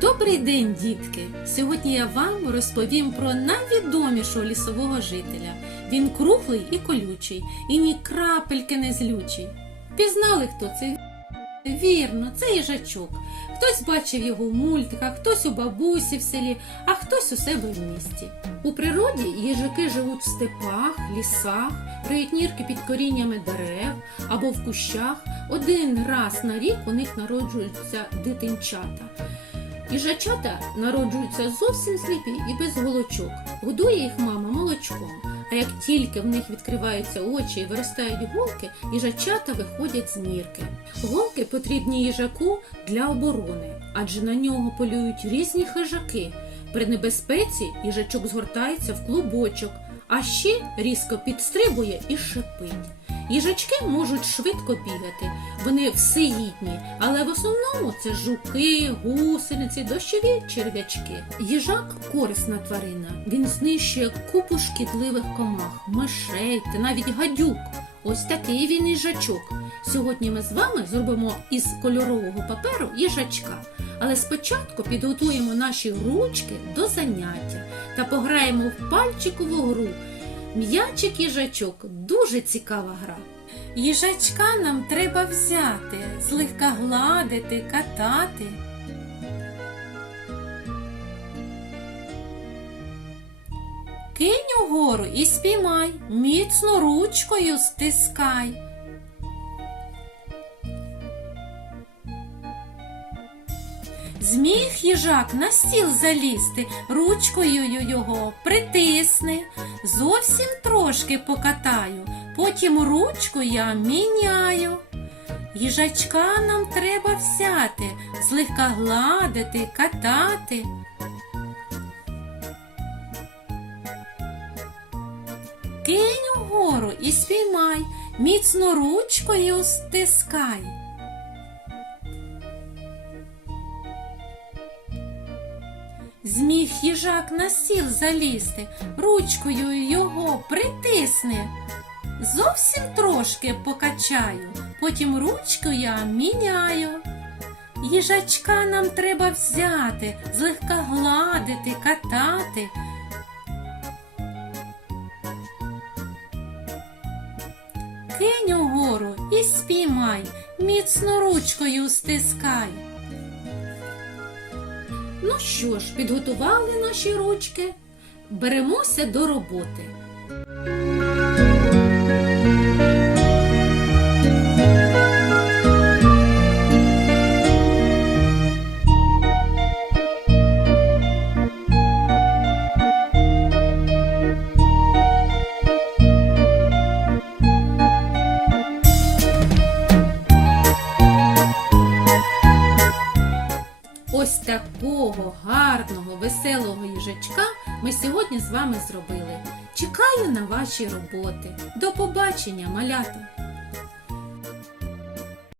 Добрий день, дітки! Сьогодні я вам розповім про найвідомішого лісового жителя. Він круглий і колючий, і ні крапельки не злючий. Пізнали, хто це? Вірно, це їжачок. Хтось бачив його в мультиках, хтось у бабусі в селі, а хтось у себе в місті. У природі їжаки живуть в степах, лісах, риють під коріннями дерев або в кущах. Один раз на рік у них народжуються дитинчата. Їжачата народжуються зовсім сліпі і без голочок. Годує їх мама молочком. А як тільки в них відкриваються очі і виростають голки, їжачата виходять з нірки. Голки потрібні їжаку для оборони, адже на нього полюють різні хижаки. При небезпеці їжачок згортається в клубочок, а ще різко підстрибує і шипить. Їжачки можуть швидко бігати, вони всеїдні, але в основному це жуки, гусениці, дощові черв'ячки. Їжак корисна тварина. Він знищує купу шкідливих комах, мишей та навіть гадюк. Ось такий він їжачок. Сьогодні ми з вами зробимо із кольорового паперу їжачка. Але спочатку підготуємо наші ручки до заняття та пограємо в пальчикову гру. М'ячик їжачок дуже цікава гра. Їжачка нам треба взяти, злегка гладити, катати. Кинь угору і спіймай, міцно ручкою стискай. Зміг їжак на стіл залізти, ручкою його притисни, зовсім трошки покатаю, потім ручку я міняю. Їжачка нам треба взяти, злегка гладити, катати. Кинь угору і спіймай, міцно ручкою стискай. Зміг їжак на сіл залізти, ручкою його притисни. Зовсім трошки покачаю, потім ручку я міняю. Їжачка нам треба взяти, злегка гладити, катати. Кинь угору і спіймай, міцно ручкою стискай. Ну що ж, підготували наші ручки. Беремося до роботи. Ось такого гарного, веселого їжачка ми сьогодні з вами зробили. Чекаю на ваші роботи. До побачення, малята!